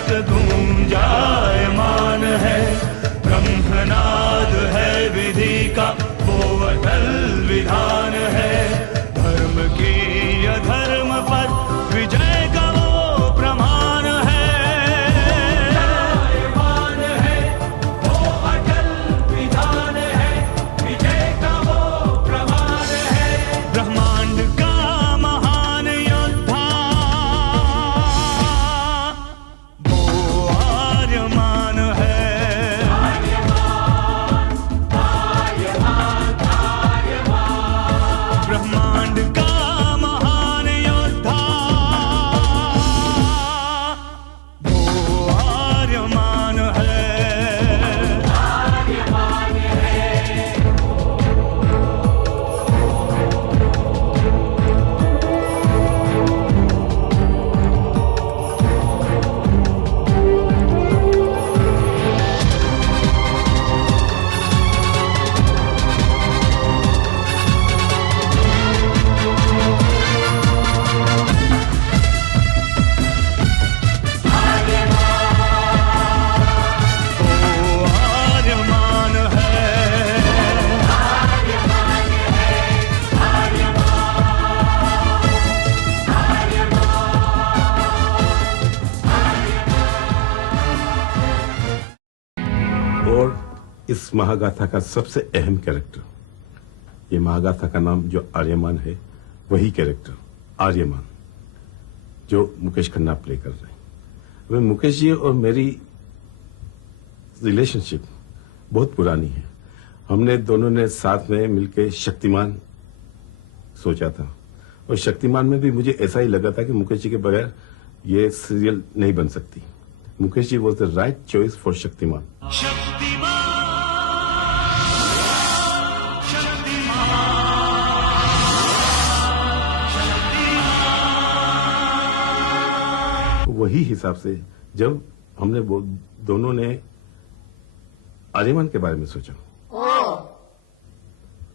तक गूंजायमान है। ब्रह्मनाद है विधि का वो अटल विधान है। धर्म की अधर्म पर विजय का वो प्रमाण है। जायमान है वो अटल विधान है, विजय का वो प्रमाण है। ब्रह्मांड का महान योद्धा वो आर्यमान है। ब्रह्मांड का महान योद्धा वो आर्यमान है। आर्यमान है। और इस महागाथा का सबसे अहम कैरेक्टर, ये महागाथा का नाम जो आर्यमान है, वही कैरेक्टर आर्यमान जो मुकेश खन्ना प्ले कर रहे हैं। वह मुकेश जी और मेरी रिलेशनशिप बहुत पुरानी है। हमने दोनों ने साथ में मिलकर शक्तिमान सोचा था, और शक्तिमान में भी मुझे ऐसा ही लगा था कि मुकेश जी के बगैर ये सीरियल नहीं बन सकती। Mukesh ji was the right choice for Shaktimaan. वही हिसाब से जब हमने वो दोनों ने आर्यमान के बारे में सोचा,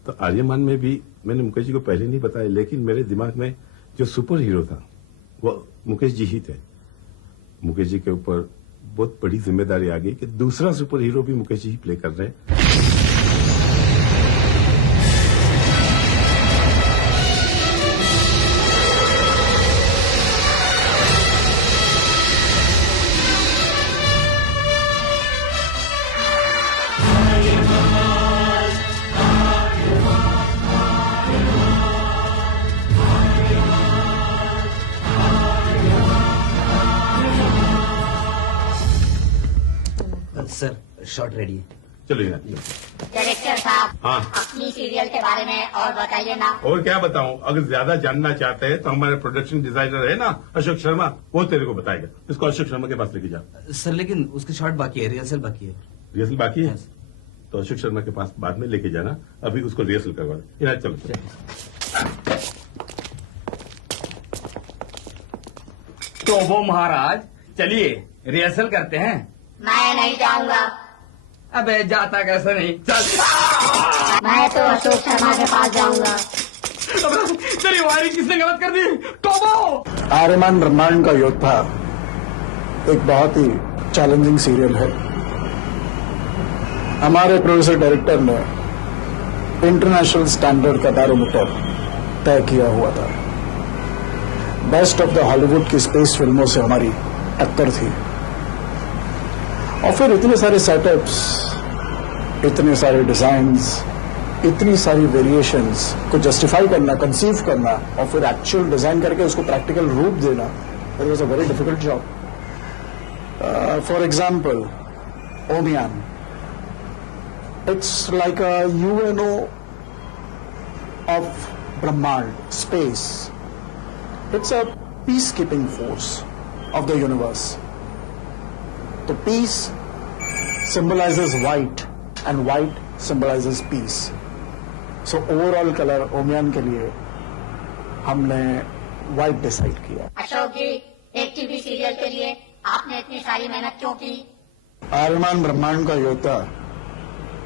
तो आर्यमान में भी मैंने मुकेश जी को पहले नहीं बताया, लेकिन मेरे दिमाग में जो सुपर हीरो था वो मुकेश जी ही थे। मुकेश जी के ऊपर बहुत बड़ी जिम्मेदारी आ गई कि दूसरा सुपर हीरो भी मुकेश जी ही प्ले कर रहे हैं। सर शॉट रेडी है। चलिए ना। डायरेक्टर साहब, हाँ। अपनी सीरियल के बारे में और बताइए ना। और क्या बताऊं, अगर ज्यादा जानना चाहते हैं तो हमारे प्रोडक्शन डिजाइनर है ना अशोक शर्मा, वो तेरे को बताएगा। इसको अशोक शर्मा के पास लेके जा। सर लेकिन उसके शॉट बाकी है, रिहर्सल बाकी है। रिहर्सल बाकी है Yes. तो अशोक शर्मा के पास बाद में लेके जाना, अभी उसको रिहर्सल करवा दे। यहाँ चलो। तो वो महाराज, चलिए रिहर्सल करते हैं। मैं नहीं जाऊंगा। अबे जाता कैसे नहीं, चल। मैं तो अशोक शर्मा के पास जाऊंगा। तेरी वायरिंग किसने गलत कर दी? टोबो। आर्यमान ब्रह्मांड का योद्धा एक बहुत ही चैलेंजिंग सीरियल है। हमारे प्रोड्यूसर डायरेक्टर ने इंटरनेशनल स्टैंडर्ड का बैरोमीटर तय किया हुआ था। बेस्ट ऑफ द हॉलीवुड की स्पेस फिल्मों से हमारी टक्कर थी, और फिर इतने सारे सेटअप्स, इतने सारे डिजाइन्स, इतनी सारी वेरिएशंस को जस्टिफाई करना, कंसीव करना, और फिर एक्चुअल डिजाइन करके उसको प्रैक्टिकल रूप देना, it was a very difficult job. For example, Omiyan, it's like a UNO of ब्रह्मांड, space. It's a peace keeping force of the universe. तो peace symbolizes white and white symbolizes peace. So overall color Omiyan के लिए हमने white decide किया। अशोक जी, एक TV serial के लिए आपने इतनी सारी मेहनत क्यों की? आर्यमान ब्रह्मांड का योद्धा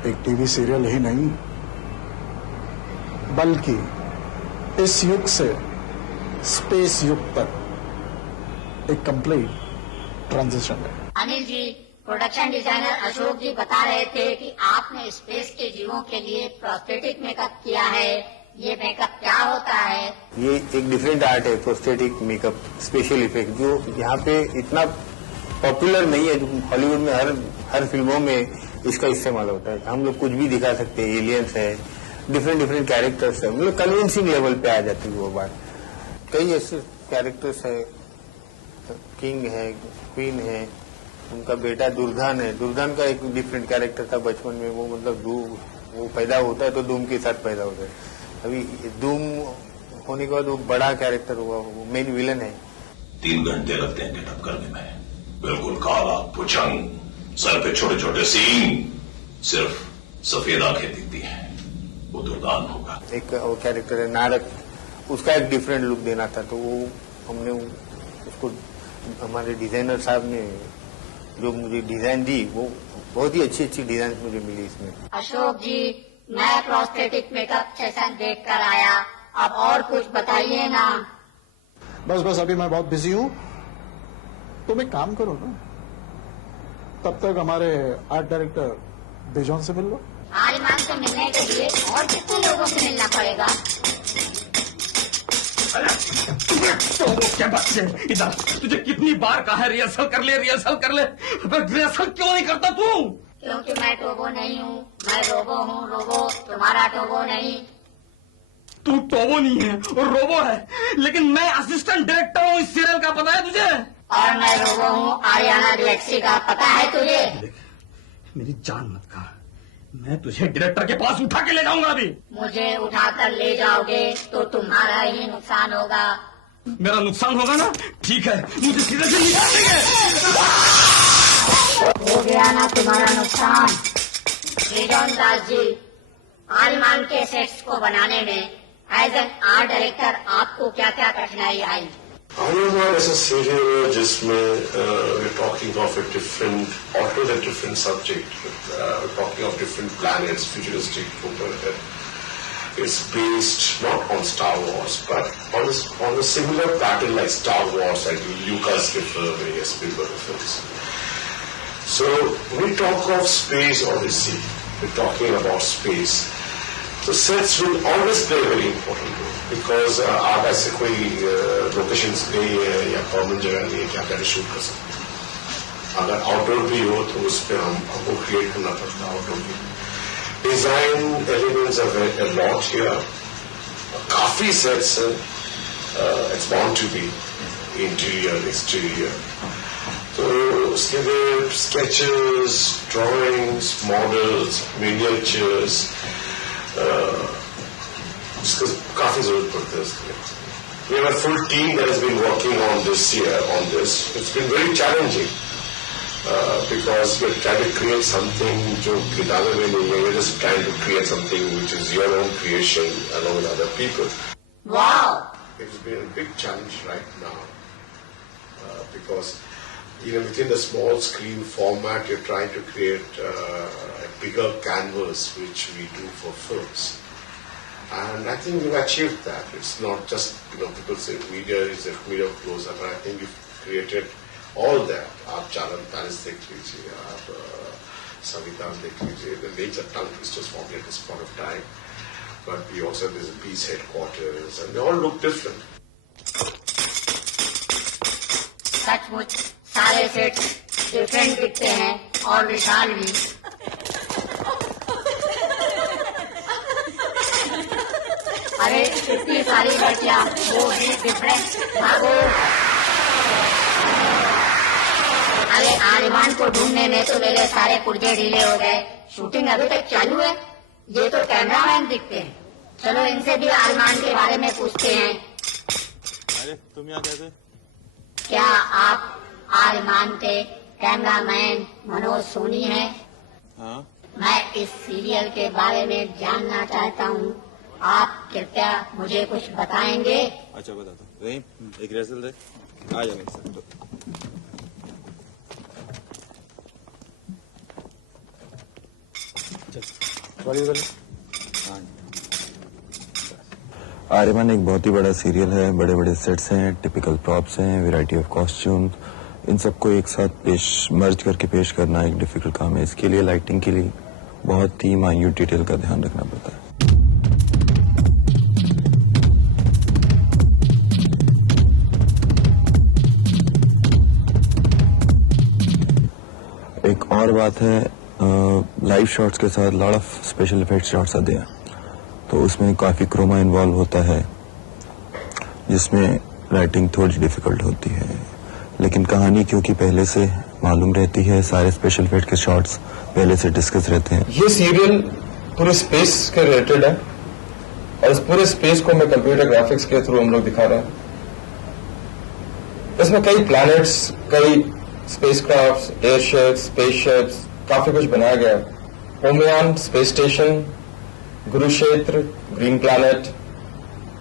एक टीवी सीरियल ही नहीं, बल्कि इस युग से स्पेस युग तक एक कंप्लीट ट्रांजिशन है। अनिल जी, प्रोडक्शन डिजाइनर अशोक जी बता रहे थे कि आपने स्पेस के जीवों के लिए प्रोस्थेटिक मेकअप किया है। ये मेकअप क्या होता है? ये एक डिफरेंट आर्ट है, प्रोस्थेटिक मेकअप स्पेशल इफेक्ट, जो यहाँ पे इतना पॉपुलर नहीं है। जो हॉलीवुड में हर फिल्मों में इसका इस्तेमाल होता है। हम लोग कुछ भी दिखा सकते हैं, एलियंस है, डिफरेंट कैरेक्टर्स है, मतलब कन्विंसिंग लेवल पे आ जाती है वो बात। कई ऐसे कैरेक्टर्स है, किंग है, क्वीन है, उनका बेटा दुर्धान है। दुर्धान का एक डिफरेंट कैरेक्टर था बचपन में, वो मतलब वो पैदा होता है तो धूम के साथ पैदा होता है। अभी धूम होने के बाद वो बड़ा कैरेक्टर हुआ, वो मेन विलन है। 3 घंटे लगते हैं गेटअप करने में। बिल्कुल काला पुचंग, सर पे छोटे छोटे सींग, सिर्फ सफेद आंखें दिखती हैं। वो दुर्दान होगा। एक वो कैरेक्टर है नारक, उसका एक डिफरेंट लुक देना था, तो वो हमने उसको हमारे डिजाइनर साहब ने जो मुझे डिजाइन दी, वो बहुत ही अच्छी डिजाइन मुझे मिली इसमें। अशोक जी, मैं प्रोस्थेटिक मेकअप सेशन देख कर आया, अब और कुछ बताइए ना। बस अभी मैं बहुत बिजी हूँ, तुम एक काम करो ना, तब तक हमारे आर्ट डायरेक्टर बिजॉन से मिल लो। आर्यमान से मिलने के लिए और कितने लोगों से मिलना पड़ेगा? तो क्या बच्चे, इधर तुझे कितनी बार कहा है रिहर्सल कर ले। रिहर्सल क्यों नहीं करता तू? क्योंकि मैं टोबो नहीं हूँ, मैं रोबो हूँ। रोबो, तुम्हारा टोबो नहीं। तू टोबो नहीं है और रोबो है, लेकिन मैं असिस्टेंट डायरेक्टर हूँ इस सीरियल का, पता है तुझे? और मैं रोबो हूँ आर्याना गैलेक्सी का, पता है तुझे? देख, मेरी जान मत खा, मैं तुझे डायरेक्टर के पास उठा के ले जाऊंगा अभी। मुझे उठाकर ले जाओगे तो तुम्हारा ही नुकसान होगा। मेरा नुकसान होगा ना? ठीक है, मुझे सीधे से निकाल देंगे। हो गया ना तुम्हारा नुकसान। बिजॉन दास जी, आर्यमान के सेट्स को बनाने में एज एन आर्ट डायरेक्टर आपको क्या क्या कठिनाई आई? आर्यमान ऐसा सीरियल है जिसमें we're talking of a different, altogether different subject. We're talking of different planets, futuristic. It's based not on Star Wars, but on a similar pattern like Star Wars, like Lucasfilm, various Spielberg films. So we talk of space odyssey. We're talking about space. So sets will always play a very important role because आप ऐसे कोई locations पे या common जगह नहीं है कि आप शूट कर सकते हैं। अगर आउटडोर भी हो तो उस पर हमको क्रिएट करना पड़ता है आउटडोर भी। Design elements are lot here, काफी sets it's bound to be interior exterior, तो उसके लिए स्केचेस, ड्राइंग्स, मॉडल्स, मिनिएचर्स, इसका काफी जरूरत पड़ती है इसके लिए। We have a full team that has been working on this year on this. It's been very challenging because we're trying to create something जो किताबें में नहीं है. We're just trying to create something which is your own creation along with other people. Wow! It's been a big challenge right now because even within the small screen format, you're trying to create a bigger canvas, which we do for films. And I think we've achieved that. It's not just, people say media is a media close-up, but I think we've created all that. आप चालन palace देख लीजिए, आप संविधान देख लीजिए, the major tongue twisters formed at this point of time. But we also have this peace headquarters, and they all look different. सचमुच सारे सेट्स डिफरेंट दिखते हैं और विशाल भी। अरे इतनी सारी लड़कियां, वो भी डिफरेंट। भागो। अरे आर्यमान को ढूंढने में तो मेरे सारे पुर्जे ढीले हो गए। शूटिंग अभी तक चालू है। ये तो कैमरामैन दिखते हैं। चलो इनसे भी आर्यमान के बारे में पूछते हैं। अरे तुम यहाँ कैसे? क्या आप आर्यमान के कैमरामैन मनोज सोनी हैं? हाँ। मैं इस सीरियल के बारे में जानना चाहता हूँ। आप कृपया मुझे कुछ बताएंगे? अच्छा बताता हूँ। रहीम, एक रिहर्सल दे, आ जा मेरे साथ। आर्यमान एक बहुत ही बड़ा सीरियल है, बड़े बड़े सेट्स हैं, टिपिकल प्रॉप्स हैं, वैरायटी ऑफ कॉस्ट्यूम, इन सबको एक साथ मर्ज करके पेश करना एक डिफिकल्ट काम है। इसके लिए लाइटिंग के लिए बहुत ही माइन्यूट डिटेल का ध्यान रखना पड़ता है। एक और बात है, लाइव शॉट्स के साथ lot of special effect shots आते हैं, तो उसमें काफी क्रोमा इन्वॉल्व होता है जिसमें राइटिंग थोड़ी डिफिकल्ट होती है। लेकिन कहानी क्योंकि पहले से मालूम रहती है, सारे स्पेशल इफेक्ट के शॉट्स पहले से डिस्कस रहते हैं। ये सीरियल पूरे स्पेस के रिलेटेड है और इस पूरे स्पेस को मैं कंप्यूटर ग्राफिक्स के थ्रू हम लोग दिखा रहे हैं। इसमें कई प्लैनेट्स, कई स्पेसक्राफ्ट्स, एयरशिप्स, स्पेसशिप्स, काफी कुछ बनाया गया है। Homyan space station, Gurukshetra green planet,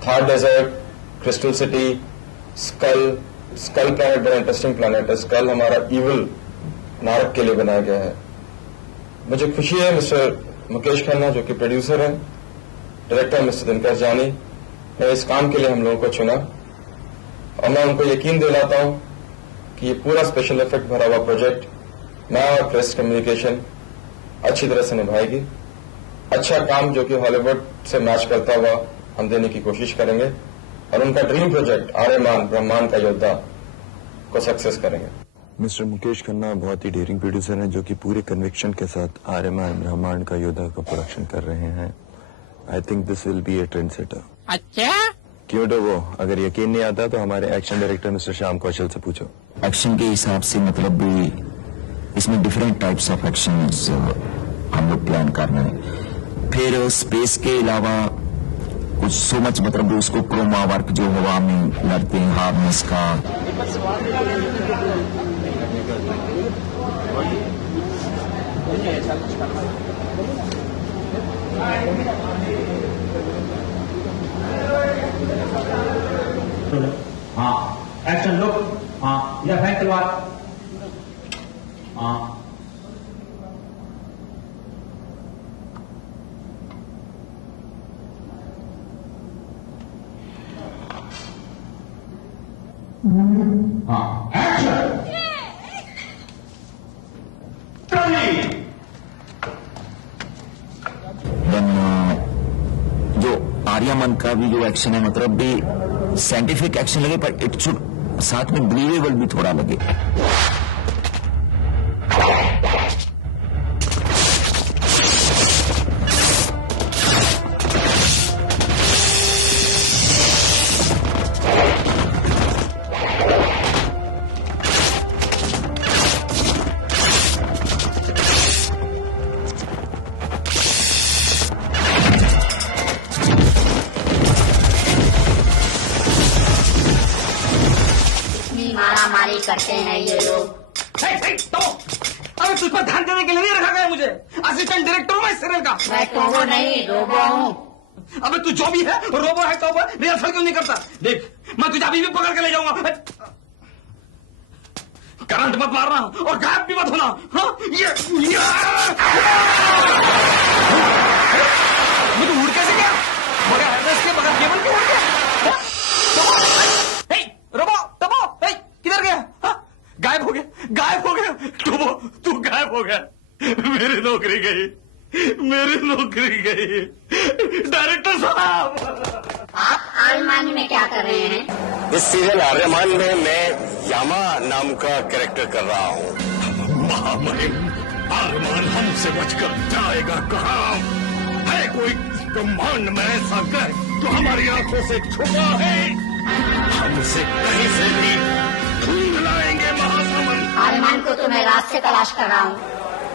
Thar desert, crystal city, skull planet बड़ा इंटरेस्टिंग प्लैनेट है। स्कल हमारा इविल नारक के लिए बनाया गया है। मुझे खुशी है मिस्टर मुकेश खन्ना जो कि प्रोड्यूसर हैं, डायरेक्टर मिस्टर दिनकर जानी ने इस काम के लिए हम लोगों को चुना और मैं उनको यकीन दिलाता हूं कि ये पूरा स्पेशल इफेक्ट भरा हुआ प्रोजेक्ट मैं और प्रेस कम्युनिकेशन अच्छी तरह से निभाएगी। अच्छा काम जो कि हॉलीवुड से मैच करता हुआ हम देने की कोशिश करेंगे और उनका ड्रीम प्रोजेक्ट आर्यमान ब्रह्मांड का योद्धा को सक्सेस करेंगे। मिस्टर मुकेश खन्ना बहुत ही डेयरिंग प्रोड्यूसर हैं जो कि पूरे कन्विक्शन के साथ आर्यमान ब्रह्मांड का योद्धा का प्रोडक्शन कर रहे हैं। I think this will be A trend setter. अच्छा क्यों तो वो अगर यकीन नहीं आता तो हमारे एक्शन डायरेक्टर मिस्टर श्याम कौशल से पूछो। एक्शन के हिसाब से मतलब भी इसमें डिफरेंट टाइप्स ऑफ एक्शन हम लोग प्लान कर रहे हैं। फिर स्पेस के अलावा कुछ सो मच मतलब उसको क्रोमा वर्क जो हवा में लड़ते हैं हार्नेस का, हाँ एक्शन लुक, हाँ या फेंक तलवार, हाँ हाँ एक्शन जो आर्यमन का भी जो एक्शन है मतलब भी साइंटिफिक एक्शन लगे पर इट शुड साथ में बिलीवेबल भी थोड़ा लगे। मारामारी करते हैं ये लोग। तो अरे तुझ पर ध्यान देने के लिए नहीं रखा गया मुझे। असिस्टेंट डायरेक्टर हूँ मैं इस सीरियल का। मैं टोबो नहीं रोबो हूँ। अबे तू जो भी है रोबो है तो रिहर्सल क्यों नहीं करता? देख मैं तुझे अभी भी पकड़ के ले जाऊंगा। करंट मत मारना और गायब भी मत होना। हाँ? ये मुझे उड़ कैसे गया? बगैर एड्रेस के बगैर केबल के उड़ गया। रोबो टोबो किधर गया? गायब हो गया, गायब हो गया। टोबो तू गायब हो गया। मेरी नौकरी गई, मेरी नौकरी गई। डायरेक्टर साहब आप आर्यमान में क्या कर रहे हैं? इस सीरियल आर्यमान में मैं यामा नाम का कैरेक्टर कर रहा हूँ। महामहिम आर्यमान हमसे बचकर जाएगा कहाँ? है कोई ब्रह्मांड में ऐसा ग्रह जो हमारी आंखों से छुपा है? हमसे कहीं से भी ढूंढ लाएंगे महासमन। आर्यमान को तो मैं रात से तलाश कर रहा हूँ।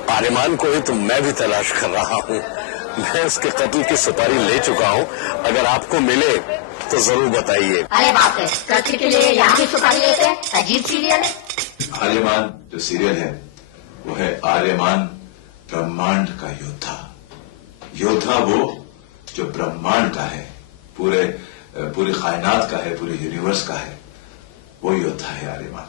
आर्यमान को ही तो मैं भी तलाश कर रहा हूँ। मैं उसके कत्ल की सुपारी ले चुका हूँ। अगर आपको मिले तो जरूर बताइए। अरे बाप रे, कत्ल के लिए यहाँ की सुपारी लेते हैं? अजीब सीरियल है। आर्यमान जो सीरियल है वो है आर्यमान ब्रह्मांड का योद्धा। योद्धा वो जो ब्रह्मांड का है, पूरी कायनात का है, पूरे यूनिवर्स का है, वो योद्धा है आर्यमान।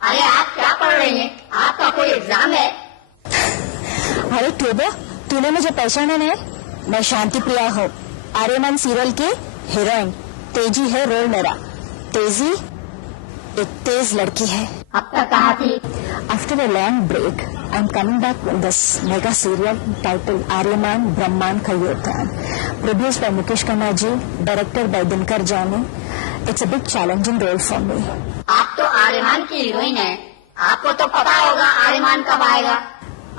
अरे आप क्या पढ़ रही हैं? आपका कोई एग्जाम है? अरे टोबो, तूने मुझे पहचाना नहीं? मैं शांति प्रिया हूँ, आर्यमान सीरियल की हीरोइन। तेजी है रोल मेरा। तेजी एक तेज लड़की है। अब तक कहाँ थी? After a long break I am coming back with this mega serial title Aryaman ब्रह्मांड का योद्धा, produce by Mukesh Khanna ji, director by Dinkar Jani. It's a big challenging role for me. आप तो आर्यमान की हीरोइन है, आपको तो पता होगा आर्यमान कब आएगा।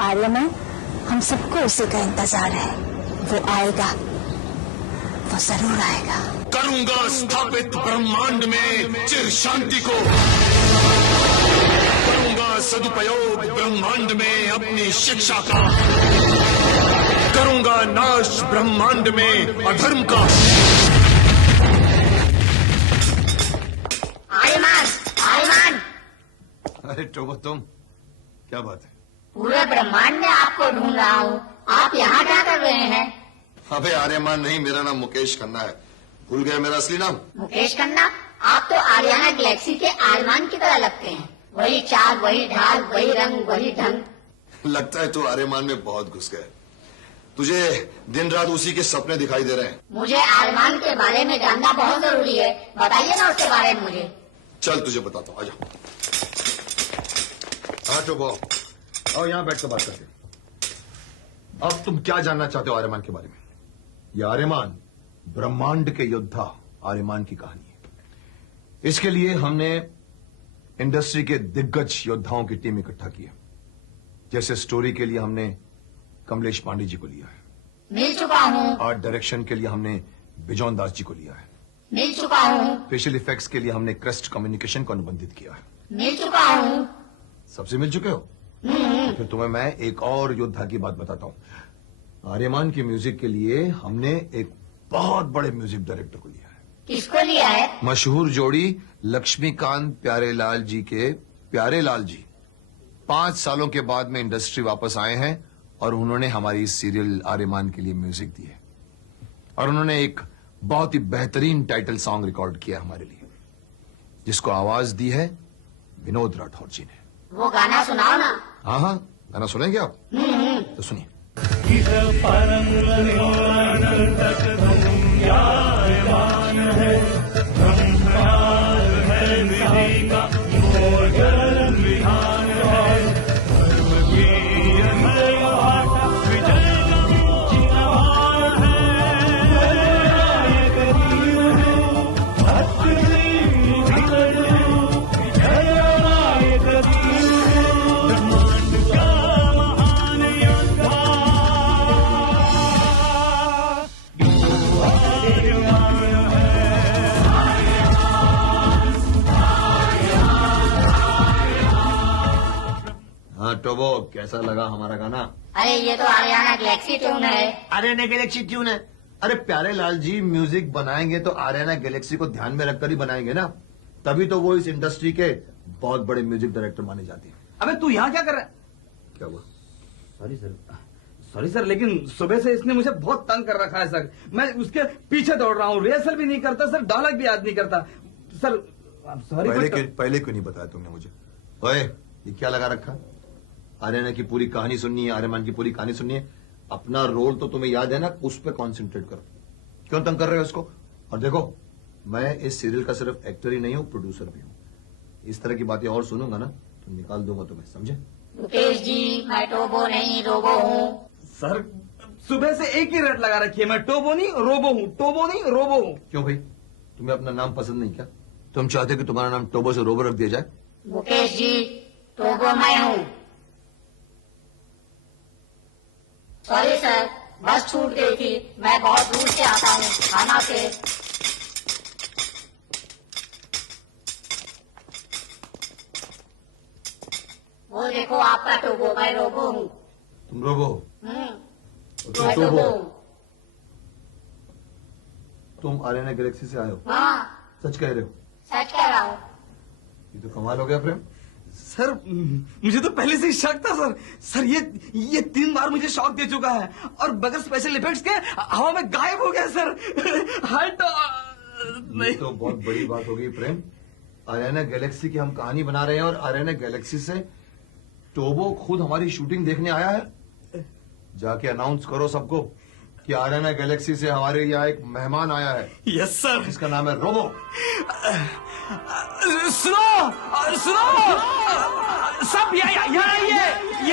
आर्यमान, हम सबको उसी का इंतजार है। वो आएगा, वो जरूर आएगा। करूंगा स्थापित ब्रह्मांड में चिर शांति को, करूंगा सदुपयोग ब्रह्मांड में अपनी शिक्षा का, करूंगा नाश ब्रह्मांड में अधर्म का। आर्यमान, आर्यमान। अरे टोबो, तुम क्या बात है? पूरे ब्रह्मांड में आपको ढूंढ रहा हूँ, आप यहाँ क्या कर रहे हैं? अबे आर्यमान नहीं, मेरा नाम मुकेश खन्ना है। भूल गया मेरा असली नाम? मुकेश खन्ना? आप तो आर्याना गैलेक्सी के आर्यमान की तरह लगते हैं। वही चाल, वही ढाल, वही रंग, वही ढंग। लगता है तू आर्यमान में बहुत घुस गया। तुझे दिन रात उसी के सपने दिखाई दे रहे हैं। मुझे आर्यमान के बारे में जानना बहुत जरूरी है, बताइए ना उसके बारे में मुझे। चल तुझे बताता हूँ, आजा। हाँ टोबो, आओ यहाँ बैठ कर बात करते हैं। अब तुम क्या जानना चाहते हो आर्यमान के बारे में? यह आर्यमान ब्रह्मांड के योद्धा आर्यमान की कहानी है। इसके लिए हमने इंडस्ट्री के दिग्गज योद्धाओं की टीम इकट्ठा की है। जैसे स्टोरी के लिए हमने कमलेश पांडे जी को लिया है, मिल चुका हूँ। आर्ट डायरेक्शन के लिए हमने बिजोन दास जी को लिया है, मिल चुका हूँ। स्पेशल इफेक्ट्स के लिए हमने क्रेस्ट कम्युनिकेशन को अनुबंधित किया है, मिल चुका हूँ। सबसे मिल चुके हो? तो फिर तुम्हें मैं एक और योद्धा की बात बताता हूं। आर्यमान के म्यूजिक के लिए हमने एक बहुत बड़े म्यूजिक डायरेक्टर को लिया है। किसको लिया है? मशहूर जोड़ी लक्ष्मीकांत प्यारेलाल जी के प्यारेलाल जी 5 सालों के बाद में इंडस्ट्री वापस आए हैं और उन्होंने हमारी सीरियल आर्यमान के लिए म्यूजिक दी है। और उन्होंने एक बहुत ही बेहतरीन टाइटल सॉन्ग रिकॉर्ड किया हमारे लिए, जिसको आवाज दी है विनोद राठौर जी ने। वो गाना सुनाओ ना। हाँ हाँ, गाना सुनेंगे आप? तो सुनिए। परम अनंत आर्यमान है, ब्रह्मांड है विधि का भोजन विधान है, धर्म की भाषा विजय का चिन्हवान है, एक दीन है भक्त श्री विजय एक दीन है, ब्रह्मांड का महान योद्धा हाँ टोबो, कैसा लगा हमारा गाना? अरे ये तो आर्याना गैलेक्सी ट्यून है। आर्याना गैलेक्सी ट्यून है? अरे प्यारेलाल जी म्यूजिक बनाएंगे तो आर्याना गैलेक्सी को ध्यान में रखकर ही बनाएंगे ना, तभी तो वो इस इंडस्ट्री के बहुत बड़े म्यूजिक डायरेक्टर माने जाते हैं। अबे तू यहाँ क्या कर रहा है? क्या हुआ? सॉरी सर, लेकिन सुबह से इसने मुझे बहुत तंग कर रखा है सर। मैं उसके पीछे दौड़ रहा हूँ, रिहर्सल भी नहीं करता सर, डायलॉग भी याद नहीं करता सर। सॉरी। पहले क्यों नहीं बताया तुमने मुझे? ओए, ये क्या लगा रखा? आर्यना की पूरी कहानी सुननी है, आर्यमान की पूरी कहानी सुननी है। अपना रोल तो तुम्हें याद है ना, उस पर कॉन्सेंट्रेट करो। क्यों तंग कर रहे हो इसको? और देखो, मैं इस सीरियल का सिर्फ एक्टर ही नहीं हूँ, प्रोड्यूसर भी हूँ। इस तरह की बातें और सुनूंगा ना तो निकाल दूंगा तुम्हें, समझे? मुकेश जी, मैं टोबो नहीं रोबो हूँ। सर सुबह से एक ही रेट लगा रखी है, मैं टोबो नहीं रोबो हूँ, टोबो नहीं रोबो हूँ। क्यों भाई, तुम्हें अपना नाम पसंद नहीं क्या? तुम चाहते कि तुम्हारा नाम टोबो से रोबो रख दिया जाए? मुकेश जी, टोबो मैं हूँ। सॉरी सर, बस छूट गई थी, मैं बहुत दूर से आता हूँ, खाना से। वो देखो आपका टोबो, मैं रोबो हूँ। तुम रोबो हो? मैं तुम टोबो हूँ। तुम आर्यना गैलेक्सी से आए हो? हाँ, सच कह रहे हो? सच कह रहा हूँ। ये तो कमाल हो गया प्रेम। सर मुझे तो पहले से ही शक था सर। सर ये 3 बार मुझे शॉक दे चुका है और बगैर स्पेशल इफेक्ट्स के हवा में गायब हो गया सर। हार्ट नहीं तो बहुत बड़ी बात हो गई प्रेम। आर्यना गैलेक्सी की हम कहानी बना रहे हैं और आर्यना गैलेक्सी से टोबो खुद हमारी शूटिंग देखने आया है। जाके अनाउंस करो सबको कि आर्याना गैलेक्सी से हमारे यहाँ एक मेहमान आया है। Yes sir. इसका नाम है रोबो। सुनो सुनो सब यहाँ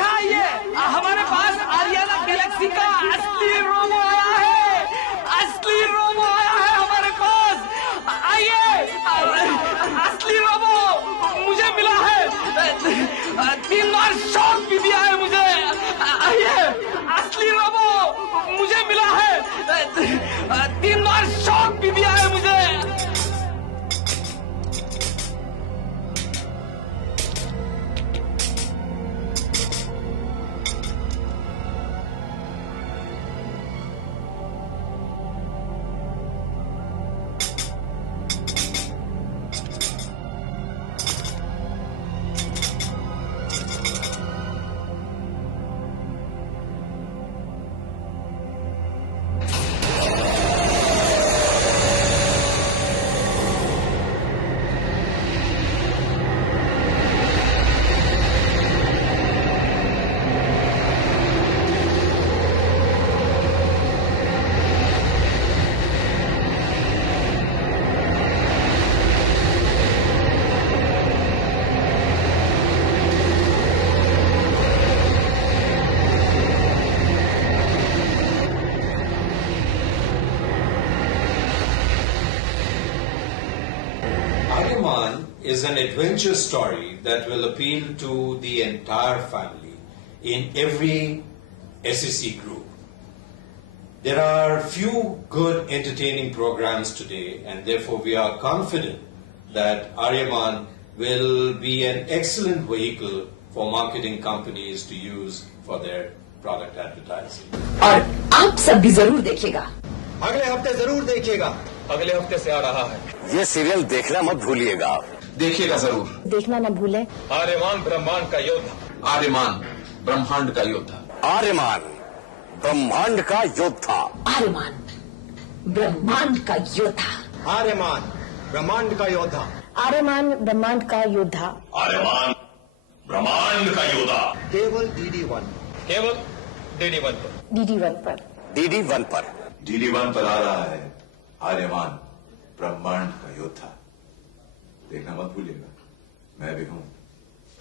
आइए हमारे पास आर्याना गैलेक्सी का असली रोबो आया है। असली रोबो आया है हमारे पास। आइए असली रोबो मुझे मिला है। 3 बार शॉक भी दिया है मुझे। आइए असली रोबो मुझे मिला है। 3 बार शॉक भी दिया है मुझे। Is an adventure story that will appeal to the entire family in every SEC group. There are few good entertaining programs today, and therefore we are confident that Aryaman will be an excellent vehicle for marketing companies to use for their product advertising. और आप सब भी जरूर देखिएगा। अगले हफ्ते जरूर देखिएगा। अगले हफ्ते से आ रहा है। ये सीरियल देखना मत भूलिएगा आप। देखिएगा जरूर। देखना न भूलें। आर्यमान ब्रह्मांड का योद्धा। आर्यमान ब्रह्मांड का योद्धा। आर्यमान ब्रह्मांड का योद्धा। आर्यमान ब्रह्मांड का योद्धा। आर्यमान ब्रह्मांड का योद्धा। आर्यमान ब्रह्मांड का योद्धा। आर्यमान ब्रह्मांड का योद्धा। केवल DD1। केवल DD1 पर। DD1 पर। DD1 पर। DD1 पर आ रहा है आर्यमान ब्रह्मांड का योद्धा। देखना मत भूलिएगा। मैं भी हूं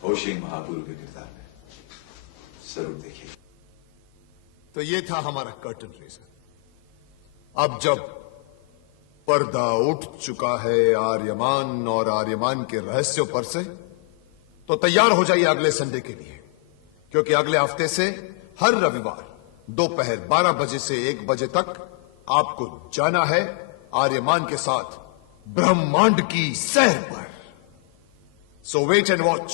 होशिंग महापुरु के किरदार में। जरूर देखिए। तो ये था हमारा कर्टन रेजर। अब जब पर्दा उठ चुका है आर्यमान और आर्यमान के रहस्यों पर से, तो तैयार हो जाइए अगले संडे के लिए, क्योंकि अगले हफ्ते से हर रविवार दोपहर 12 बजे से 1 बजे तक आपको जाना है आर्यमान के साथ ब्रह्मांड की सैर पर। So wait and watch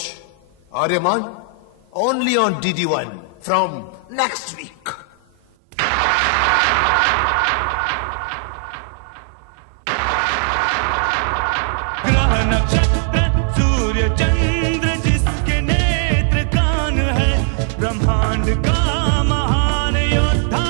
Aryaman only on DD1 from next week. ग्रह नक्षत्र सूर्य चंद्र जिसके नेत्र कान है, ब्रह्मांड का महान योद्धा